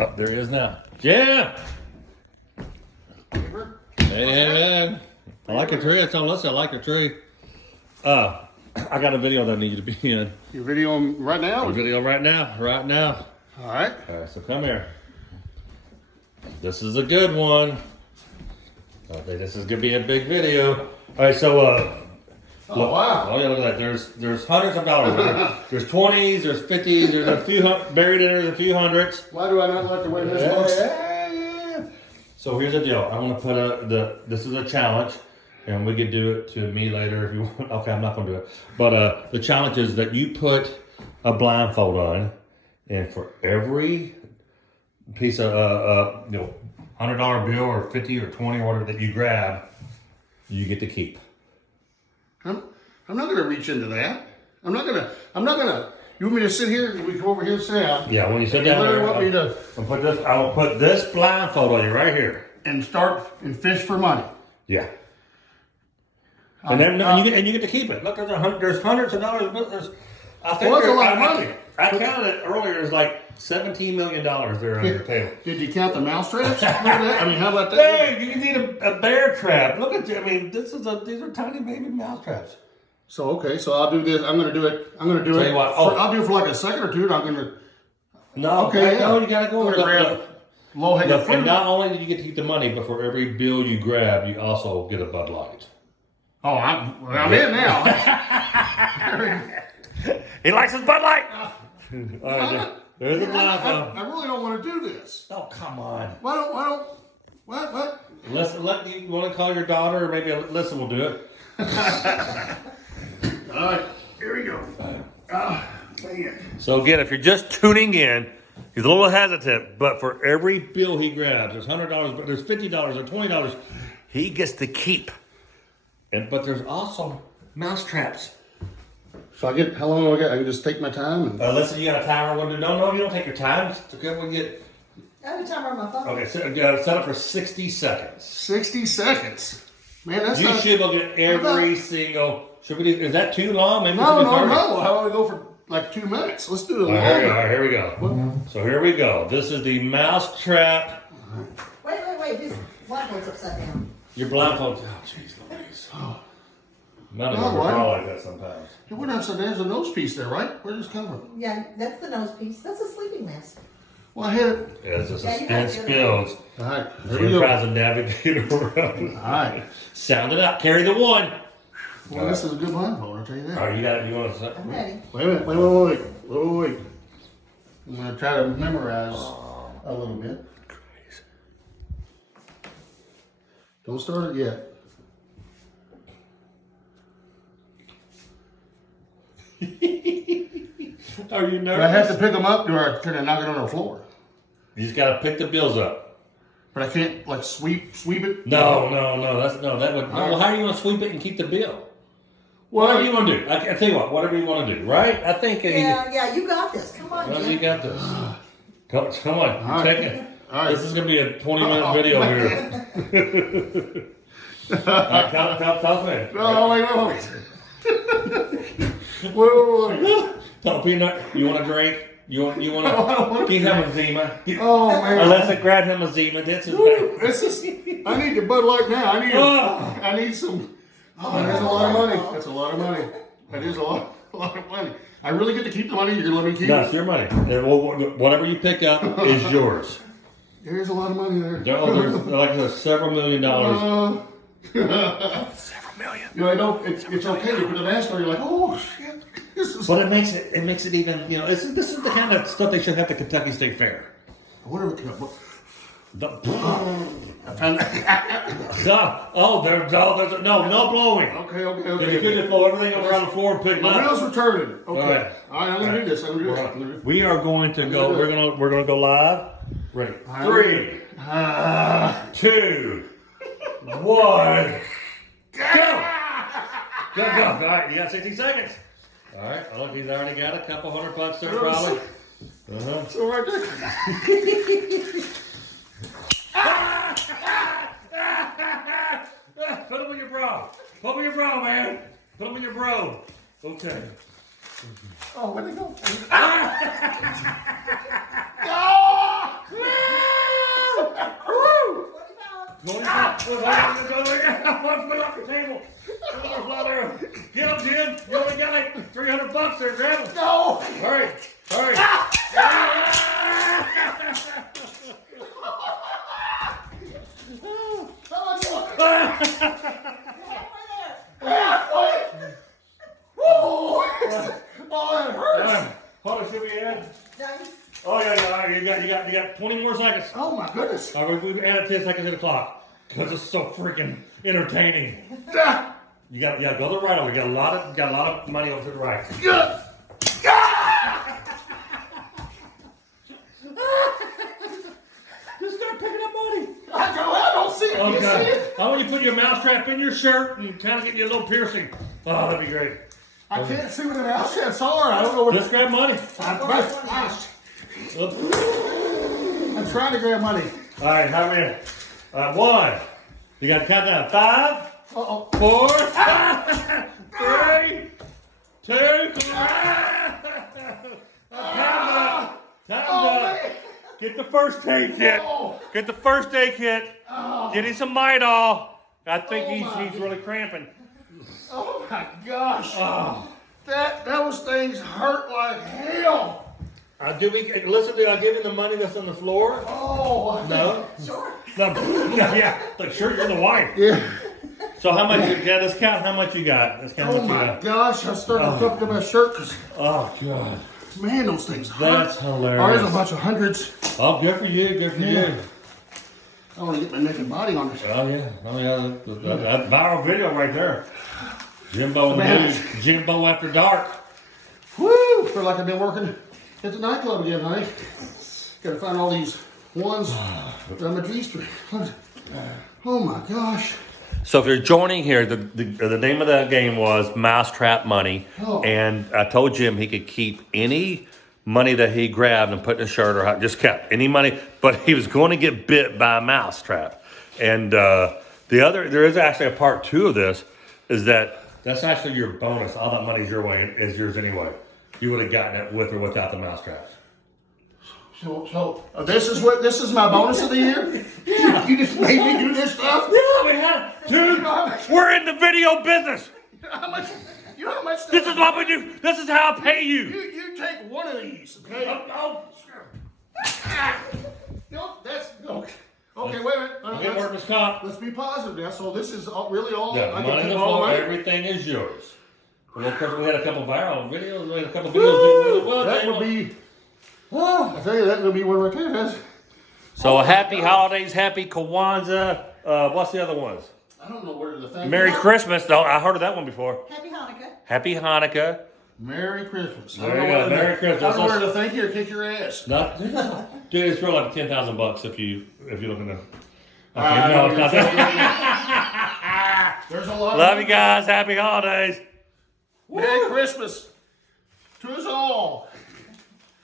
Oh, there he is now. Jim! Hey. I like your tree. I told Melissa I like your tree. I got a video that I need you to be in. You're videoing right now? A video right now. All right. All right, so come here. This is a good one. I think this is gonna be a big video. All right, so Oh, wow. Oh yeah, look at that. There's hundreds of dollars. There's 20s, there's 50s, there's a few buried in there, there's a few hundreds. Why do I not like the way this looks? So here's the deal. I'm gonna put this is a challenge, and we could do it to me later if you want. Okay, I'm not gonna do it. But the challenge is that you put a blindfold on, and for every piece of $100 bill or 50 or 20 or whatever that you grab, you get to keep. I'm not gonna reach into that. I'm not gonna. You want me to sit here? We go over here and sit down. Yeah, when you sit down there, I will put this blindfold on you right here. And start and fish for money. Yeah. And then you get to keep it. Look, there's hundreds of dollars. I think that's a lot of money. I counted it earlier. There's like $17 million there on your table. Did you count the mouse traps? I mean, how about that? Hey, you need a bear trap. Look at you. I mean, these are tiny baby mouse traps. So okay, so I'll do this. I'm gonna do it. Tell you what, I'll do it for like a second or two. And I'm gonna. No, okay, no, you gotta go. Grab low hanging fruit. And not only did you get to keep the money, but for every bill you grab, you also get a Bud Light. Oh, I'm in now. He likes his Bud Light. All right, there's a blindfold. I really don't want to do this. Oh, come on. Why don't? What? Listen, you want to call your daughter, or maybe Alyssa will do it. All right, here we go. So again, if you're just tuning in, he's a little hesitant, but for every bill he grabs, there's $100, but there's $50 or $20, he gets to keep. But there's also mouse traps. So how long do I get? I can just take my time. Listen, you got a timer? No, you don't take your time. It's okay. We'll get. I have a timer on my phone. Okay, set up for 60 seconds. 60 seconds. Man, that's You not... should look at every single. Should we do? Is that too long? Maybe No. we can do 30. How about we go for like 2 minutes? Let's do it. All right, here we go. So here we go. This is the mouse trap. Wait. This blindfold's upside down. Your blindfold. Oh, jeez, Louise. None of No, us what? are like that sometimes. It went upside down. There's a nose piece there, right? Where does this come from? Yeah, that's the nose piece. That's a sleeping mask. Well, I had it. Yeah, it's just Yeah, a you spin have to. spills. All right. Here we Jim go. tries to navigate around. All right. Sound it out. Carry the one. Well, this is a good blindfold, I'll tell you that. All right, you got it. You want to? I'm ready. Wait a minute. Wait. I'm going to try to memorize a little bit. Don't start it yet. Are you Do nervous? I have to pick them up or can I knock it on the floor? You just got to pick the bills up. But I can't like sweep it? No. That would. Well, how are you going to sweep it and keep the bill? Whatever you want to do. I tell you what. Whatever you want to do. Right? I think. Yeah, you got this. Come on, Well, Jim. you got this. Come on. All right. Take it. All right. This is going to be a 20-minute video here. All right, tell me. No, wait. Tell Peanut, you want a drink? You want to give him a Zima? Oh, man. Unless grab him a Zima. That's his Woo, bag. I need the Bud Light now. I need some. Oh, that's a lot of money. That's a lot of money. That is a lot of money. I really get to keep the money. You're going to let me keep No, it's it? your money. Whatever you pick up is yours. There's a lot of money there. There's several $million. Several million. You know, I know it's okay to put an ass on. You're like, oh shit. But it makes it even. This is the kind of stuff they should have at the Kentucky State Fair. I wonder what kind of. I found that. No blowing. Okay. You could just blow everything around the floor and pick it My up. wheels are turning. Okay. All right. All right. I'm gonna do this. I'm gonna do this. We are going to go. We're gonna go live. Ready? 3, 2, 1. Go! Go! All right, you got 60 seconds. All right. Oh, look, he's already got a couple $100 there, probably. So right there. Put him in your bra. Put him in your bra, man. Put him in your bra. Okay. Oh, where'd they go? Ah! Go on, let's put it off the table. Get him, Jim. You only got like $300 there. Grab him. No! Hurry. Hurry. Oh, that hurts. Hold on, should we add? Done. Oh yeah, all right, you got 20 more seconds. Oh my goodness. All right, we've added 10 seconds to the clock because it's so freaking entertaining. Ah, You got go the right over. You got a lot of money over to the right. ah, ah. Just start picking up money. I don't see it. You see Okay. it? I want you to put your mousetrap in your shirt and kind of get you a little piercing. Oh, that'd be great. I can't see what the mouse traps are. I don't know what. Just grab money. I'm trying to grab money. All right, how many? One. You got to count down. 5, Uh-oh. 4, 3, 2. Time's up. Get the first aid kit. Get the first aid kit. Get him some Midol. I think he's really cramping. Oh my gosh. Oh. Those things hurt like hell. Did we listen? Did I give him the money that's on the floor? Oh. No. Sure. No. Yeah. Like, sure, you're the wife. Yeah. So how much? Yeah, let's count how much you got. Let's count Oh what you my got. gosh. I started to up to my shirt because, Oh God. man, those things hurt. That's hilarious. Oh, there's a bunch of hundreds. Oh, good for you. Good for Yeah. you. I want to get my naked body on this. Oh yeah. That viral video right there. Jimbo and the Man. news. Jimbo after dark. Woo! Feel like I've been working at the nightclub again, honey. Gotta find all these ones on my G-string. Oh my gosh. So if you're joining here, the name of the game was Mousetrap Money, Oh. and I told Jim he could keep any money that he grabbed and put in his shirt or just kept any money, but he was going to get bit by a mousetrap. And there is actually a part 2 of this, is that's actually your bonus. All that money's your way, is yours anyway. You would have gotten it with or without the mousetraps. So this is my bonus of the year? You just made me do this stuff? Yeah, we had, dude. We're in the video business. You know how much This is what we do. This is how I pay you. You take one of these, okay? Oh, No, that's okay. Okay, wait a minute. get workman's comp. Let's be positive now. So this is really all. Yeah, I money can in keep the all floor, the money. everything is yours. Well, of course, we had a couple viral videos. We had a couple videos doing really well. That would be. I tell you, that would be one right there. That's, So happy holidays, happy Kwanzaa. What's the other ones? I don't know where the thing. Merry Christmas. Though I heard of that one before. Happy Hanukkah. Happy Hanukkah. Merry Christmas. There you go. Merry Christmas. I don't know where to thank you or kick your ass. Not, dude, it's real like $10,000 if you look in the. Okay, I no, know it's not you're that. There's a lot. Love you guys. Happy holidays. Merry Christmas to us all.